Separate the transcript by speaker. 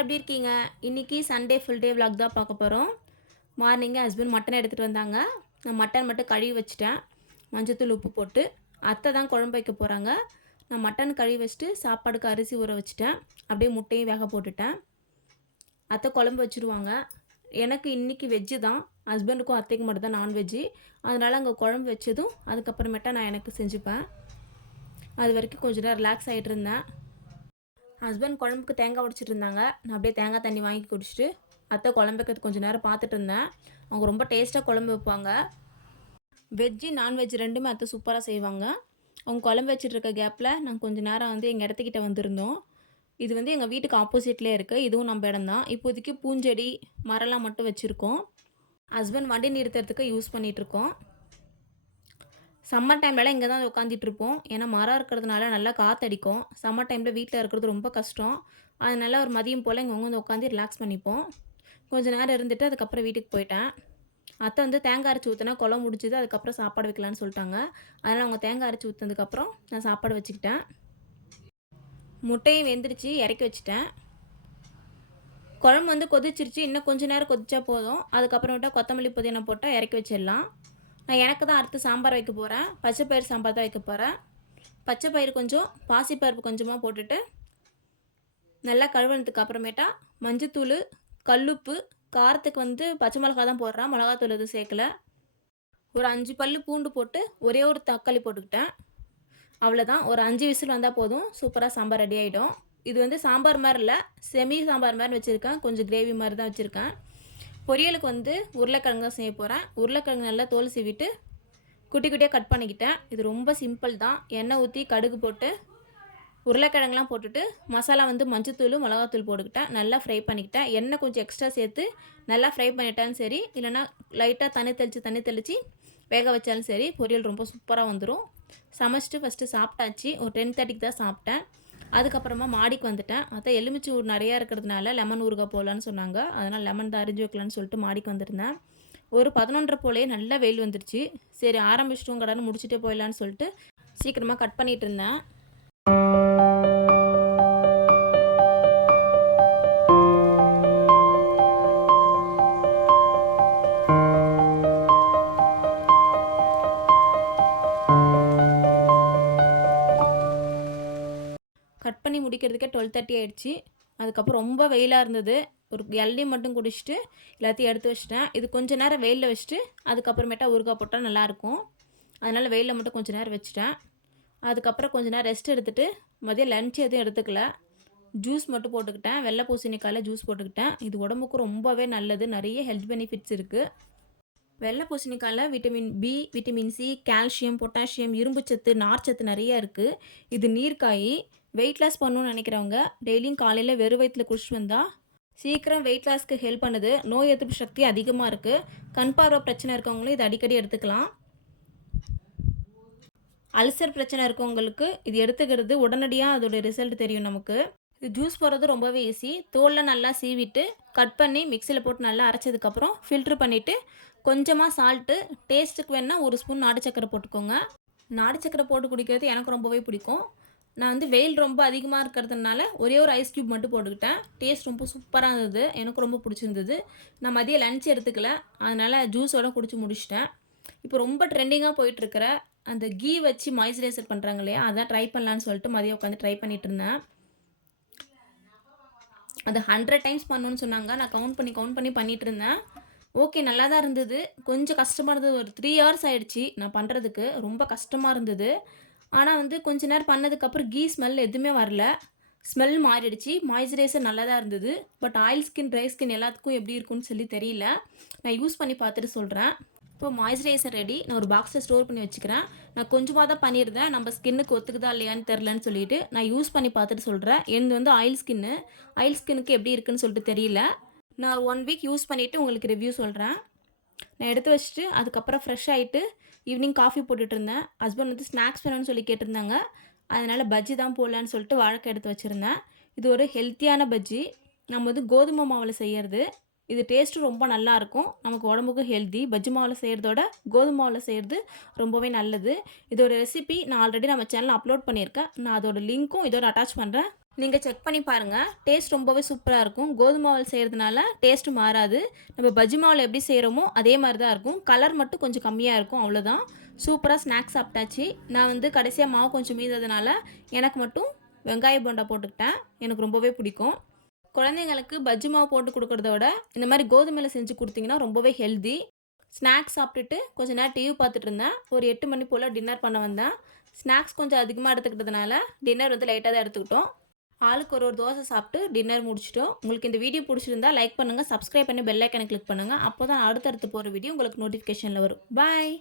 Speaker 1: எல்லோரும் எப்படி இருக்கீங்க? இன்றைக்கி சண்டே ஃபுல் டே விலாக் தான் பார்க்க போகிறோம் மார்னிங்கே ஹஸ்பண்ட் மட்டன் எடுத்துகிட்டு வந்தாங்க. நான் மட்டன் மட்டும் கழுவி வச்சுட்டேன். மஞ்சத்தூள் உப்பு போட்டு. அத்தை தான் குழம்பு வைக்க போகிறாங்க நான் மட்டன் கழுவி வச்சுட்டு சாப்பாடுக்கு அரிசி ஊற வச்சுட்டேன். அப்படியே முட்டையும் வேக போட்டுட்டேன். அத்தை குழம்பு வச்சுருவாங்க. எனக்கு இன்றைக்கி வெஜ்ஜு தான். ஹஸ்பண்டுக்கும் அத்தைக்கு மட்டும் தான் நான்வெஜ்ஜு அதனால் அங்கே குழம்பு வச்சதும் அதுக்கப்புறமேட்டா நான் எனக்கு செஞ்சுப்பேன். அது வரைக்கும் கொஞ்ச நேரம் ரிலாக்ஸ் ஆகிட்டு இருந்தேன். ஹஸ்பண்ட் குழம்புக்கு தேங்காய் உடைச்சிட்டு இருந்தாங்க. நான் அப்படியே தேங்காய் தண்ணி வாங்கி குடிச்சிட்டு அத்தை குழம்பு வைக்கிறது கொஞ்ச நேரம் பார்த்துட்டு இருந்தேன். அவங்க ரொம்ப டேஸ்ட்டாக குழம்பு வைப்பாங்க. வெஜ்ஜு நான்வெஜ் ரெண்டுமே அத்தை சூப்பராக செய்வாங்க. அவங்க குழம்பு வச்சுட்டு இருக்க கேப்பில் நாங்கள் கொஞ்ச நேரம் வந்து எங்கள் இடத்துக்கிட்ட வந்திருந்தோம். இது வந்து எங்கள் வீட்டுக்கு ஆப்போசிட்லேயே இருக்குது இதுவும் நம்ம இடம் தான் இப்போதைக்கு பூஞ்செடி மரம்லாம் மட்டும் வச்சுருக்கோம். ஹஸ்பண்ட் வண்டி நிறுத்துறதுக்கு யூஸ் பண்ணிகிட்ருக்கோம் சம்மர் டைம்லலாம் இங்கே தான் உட்காந்துட்டு இருப்போம். ஏன்னா மரம் இருக்கிறதுனால நல்லா காற்றடிக்கும் சம்மர் டைமில் வீட்டில் இருக்கிறது ரொம்ப கஷ்டம். அதனால ஒரு மதியம் போல் இங்கே வந்து உட்காந்து ரிலாக்ஸ் பண்ணிப்போம். கொஞ்ச நேரம் இருந்துட்டு அதுக்கப்புறம் வீட்டுக்கு போயிட்டேன். அத்தை வந்து தேங்காய் அரைச்சி ஊற்றினா குளம் முடிச்சுது அதுக்கப்புறம் சாப்பாடு வைக்கலான்னு சொல்லிட்டாங்க. அதனால் அவங்க தேங்காய் அரைச்சி ஊற்றினதுக்கப்புறம் நான் சாப்பாடு வச்சுக்கிட்டேன். முட்டையும் வெந்துருச்சு இறக்கி வச்சுட்டேன். குழம்பு வந்து கொதிச்சிருச்சு. இன்னும் கொஞ்ச நேரம் கொதிச்சா போதும். அதுக்கப்புறமேட்டா கொத்தமல்லி புதினா போட்டால் இறக்கி வச்சிடலாம். நான் எனக்கு தான் அடுத்து சாம்பார் வைக்க போகிறேன் பச்சை பயிறு சாம்பார் தான் வைக்க போகிறேன் பச்சை பயிறு கொஞ்சம் பாசிப்பருப்பு கொஞ்சமாக போட்டுட்டு நல்லா கழுவுனதுக்கு அப்புறமேட்டா மஞ்சத்தூள் கல்லுப்பு காரத்துக்கு வந்து பச்சை மிளகா தான் போடுறேன். மிளகாத்தூள் எதுவும் சேர்க்கல. ஒரு அஞ்சு பல் பூண்டு போட்டு ஒரே ஒரு தக்காளி போட்டுக்கிட்டேன். அவ்வளோதான் ஒரு அஞ்சு விசில் வந்தால் போதும். சூப்பராக சாம்பார் ரெடி ஆகிடும் இது வந்து சாம்பார் மாதிரி இல்லை செமி சாம்பார் மாதிரி வச்சுருக்கேன். கொஞ்சம் கிரேவி மாதிரி தான் வச்சுருக்கேன். பொரியலுக்கு வந்து உருளைக்கிழங்கு தான் செய்ய போகிறேன் உருளைக்கிழங்கு நல்லா தோல் சீவிட்டு குட்டி குட்டியாக கட் பண்ணிக்கிட்டேன். இது ரொம்ப சிம்பிள் தான். எண்ணெய் ஊற்றி கடுகு போட்டு உருளைக்கிழங்குலாம் போட்டுட்டு மசாலா வந்து மஞ்சத்தூள் மிளகாத்தூள் போட்டுக்கிட்டேன். நல்லா ஃப்ரை பண்ணிக்கிட்டேன். எண்ணெய் கொஞ்சம் எக்ஸ்ட்ரா சேர்த்து நல்லா ஃப்ரை பண்ணிட்டாலும் சரி இல்லைனா லைட்டாக தண்ணி தெளித்து தண்ணி தெளித்து வேக வச்சாலும் சரி பொரியல் ரொம்ப சூப்பராக வந்துடும் சமைச்சிட்டு ஃபஸ்ட்டு சாப்பிட்டாச்சு. ஒரு டென் தேர்ட்டிக்கு தான் சாப்பிட்டேன். அதுக்கப்புறமா மாடிக்கு வந்துட்டேன். அதான் எலுமிச்சை ஊர் நிறையா இருக்கிறதுனால லெமன் ஊறுகாய் போகலான்னு சொன்னாங்க. அதனால் லெமன் தான் அரிஞ்சு வைக்கலான்னு சொல்லிட்டு மாடிக்கு வந்திருந்தேன். ஒரு பதினொன்றரை போலே நல்லா வெயில் வந்துருச்சு. சரி ஆரம்பிச்சிட்டோம் கடன்னு முடிச்சுட்டே போயிடலான்னு சொல்லிட்டு சீக்கிரமாக கட் பண்ணிகிட்டு இருந்தேன். பண்ணி முடிக்கிறதுக்கே டுவெல் தேர்ட்டி ஆயிடுச்சு. அதுக்கப்புறம் ரொம்ப வெயிலாக இருந்தது. ஒரு இளநீ மட்டும் குடிச்சிட்டு எல்லாத்தையும் எடுத்து வச்சிட்டேன். இது கொஞ்சம் நேரம் வெயிலில் வச்சுட்டு அதுக்கப்புறமேட்டா ஊறுகாய் போட்டால் நல்லாயிருக்கும் அதனால் வெயிலில் மட்டும் கொஞ்சம் நேரம் வச்சுட்டேன். அதுக்கப்புறம் கொஞ்ச நேரம் ரெஸ்ட் எடுத்துகிட்டு மதியம் லன்ச் எதுவும் எடுத்துக்கல. ஜூஸ் மட்டும் போட்டுக்கிட்டேன். வெள்ளை பூசணிக்காயில் ஜூஸ் போட்டுக்கிட்டேன். இது உடம்புக்கு ரொம்பவே நல்லது. நிறைய ஹெல்த் பெனிஃபிட்ஸ் இருக்குது வெள்ளை பூசணிக்காயில் vitamin B vitamin C calcium potassium இரும்புச்சத்து நார்ச்சத்து நிறையா இருக்குது இது நீர்க்காய் வெயிட் லாஸ் பண்ணணும்னு நினைக்கிறவங்க டெய்லியும் காலையில் வெறும் வயிற்றில் குடிச்சிட்டு வந்தால் சீக்கிரம் வெயிட் லாஸ்க்கு ஹெல்ப் பண்ணுது. நோய் எதிர்ப்பு சக்தி அதிகமாக இருக்குது கண் பார்வை பிரச்சனை இருக்கவங்களும் இது அடிக்கடி எடுத்துக்கலாம். அல்சர் பிரச்சனை இருக்கவங்களுக்கு இது எடுத்துக்கிறது. உடனடியாக அதோட ரிசல்ட் தெரியும் நமக்கு. இது ஜூஸ் போடுறது ரொம்பவே ஈஸி தோலில் நல்லா சீவிட்டு கட் பண்ணி மிக்சியில் போட்டு நல்லா அரைச்சதுக்கப்புறம் ஃபில்ட்ரு பண்ணிவிட்டு கொஞ்சமாக சால்ட்டு டேஸ்ட்டுக்கு வேணால் ஒரு ஸ்பூன் நாடு சக்கரை போட்டுக்கோங்க. நாடு சக்கரை போட்டு குடிக்கிறது எனக்கு ரொம்பவே பிடிக்கும். நான் வந்து வெயில் ரொம்ப அதிகமாக இருக்கிறதுனால ஒரே ஒரு ஐஸ் க்யூப் மட்டும் போட்டுக்கிட்டேன். டேஸ்ட் ரொம்ப சூப்பராக இருந்தது. எனக்கு ரொம்ப பிடிச்சிருந்தது. நான் மதியம் லன்ச் எடுத்துக்கல. அதனால் ஜூஸோட குடிச்சு முடிச்சிட்டேன். இப்போ ரொம்ப ட்ரெண்டிங்காக போயிட்டுருக்கிற அந்த கீ வச்சு மாய்ஸ்சரைசர் பண்ணுறாங்க இல்லையா? அதான் ட்ரை பண்ணலான்னு சொல்லிட்டு மதியம் உட்காந்து ட்ரை பண்ணிகிட்டு இருந்தேன். அது ஹண்ட்ரட் டைம்ஸ் பண்ணணும்னு சொன்னாங்க. நான் கவுண்ட் பண்ணி கவுண்ட் பண்ணி பண்ணிகிட்டு இருந்தேன். ஓகே நல்லா தான் இருந்தது. கொஞ்சம் கஷ்டமாக இருந்தது. ஒரு த்ரீ ஹவர்ஸ் ஆகிடுச்சி நான் பண்ணுறதுக்கு ரொம்ப கஷ்டமாக இருந்தது. ஆனால் வந்து கொஞ்ச நேரம் பண்ணதுக்கப்புறம் கீ ஸ்மெல் எதுவுமே வரல. ஸ்மெல் மாறிடுச்சு. மாய்ஸ்சரைசர் நல்லா தான் இருந்தது. But oil skin dry skin எல்லாத்துக்கும் எப்படி இருக்கும்னு சொல்லி தெரியல. நான் யூஸ் பண்ணி பார்த்துட்டு சொல்கிறேன் இப்போ மாய்ஸ்சரைசர் ரெடி நான் ஒரு பாக்ஸில் ஸ்டோர் பண்ணி வச்சுக்கிறேன். நான் கொஞ்சமாக தான் பண்ணியிருந்தேன். நம்ம ஸ்கின்னுக்கு ஒத்துக்குதா இல்லையான்னு தெரிலன்னு சொல்லிட்டு நான் யூஸ் பண்ணி பார்த்துட்டு சொல்கிறேன் எந்த வந்து ஆயில் ஸ்கின்னு ஆயில் ஸ்கின்னுக்கு எப்படி இருக்குன்னு சொல்லிட்டு தெரியல. நான் ஒன் வீக் யூஸ் பண்ணிவிட்டு உங்களுக்கு ரிவ்யூ சொல்கிறேன் நான் எடுத்து வச்சுட்டு அதுக்கப்புறம் ஃப்ரெஷ் ஆகிட்டு ஈவினிங் காஃபி போட்டுட்ருந்தேன். ஹஸ்பண்ட் வந்து ஸ்நாக்ஸ் வேணும்னு சொல்லி கேட்டிருந்தாங்க. அதனால் பஜ்ஜி தான் போடலான்னு சொல்லிட்டு வாழைக்காய் எடுத்து வச்சுருந்தேன். இது ஒரு ஹெல்த்தியான பஜ்ஜி. நம்ம வந்து கோதுமை மாவில் செய்கிறது இது டேஸ்ட்டும் ரொம்ப நல்லாயிருக்கும் நமக்கு உடம்புக்கும் ஹெல்தி பஜ்ஜி மாவில் செய்கிறதோட கோதுமை மாவில் செய்கிறது ரொம்பவே நல்லது. இதோட ரெசிபி நான் ஆல்ரெடி நம்ம சேனலில் அப்லோட் பண்ணியிருக்கேன். நான் அதோட லிங்க்கும் இதோட அட்டாச் பண்ணுறேன் நீங்கள் செக் பண்ணி பாருங்கள் டேஸ்ட் ரொம்பவே சூப்பராக இருக்கும். கோதுமை மாவில் செய்கிறதுனால டேஸ்ட்டு மாறாது. நம்ம பஜ்ஜி மாவில் எப்படி செய்கிறோமோ அதே மாதிரி தான் இருக்கும். கலர் மட்டும் கொஞ்சம் கம்மியாக இருக்கும். அவ்வளோதான் சூப்பராக ஸ்நாக்ஸ் சாப்பிட்டாச்சு. நான் வந்து கடைசியாக மாவு கொஞ்சம் மீததுனால எனக்கு மட்டும் வெங்காய போண்டா போட்டுக்கிட்டேன். எனக்கு ரொம்பவே பிடிக்கும். குழந்தைங்களுக்கு பஜ்ஜி மாவு போட்டு கொடுக்குறத விட இந்த மாதிரி கோதுமையில் செஞ்சு கொடுத்தீங்கன்னா ரொம்பவே ஹெல்தி ஸ்நாக்ஸ் சாப்பிட்டுட்டு கொஞ்சம் நேரம் டிவி பார்த்துட்டு இருந்தேன். ஒரு எட்டு மணி போல் டின்னர் பண்ண வந்தேன். ஸ்நாக்ஸ் கொஞ்சம் அதிகமாக எடுத்துக்கிட்டதுனால டின்னர் வந்து லைட்டாக தான் எடுத்துக்கிட்டோம். ஆளுக்கு ஒரு ஒரு தோசை சாப்பிட்டு டின்னர் முடிச்சிட்டோம். உங்களுக்கு இந்த வீடியோ பிடிச்சிருந்தா லைக் பண்ணுங்கள் சப்ஸ்கிரைப் பண்ணி பெல் ஐக்கனை கிளிக் பண்ணுங்கள் அப்போ தான் அடுத்தடுத்து போகிற வீடியோ உங்களுக்கு நோட்டிஃபிகேஷனில் வரும். பாய்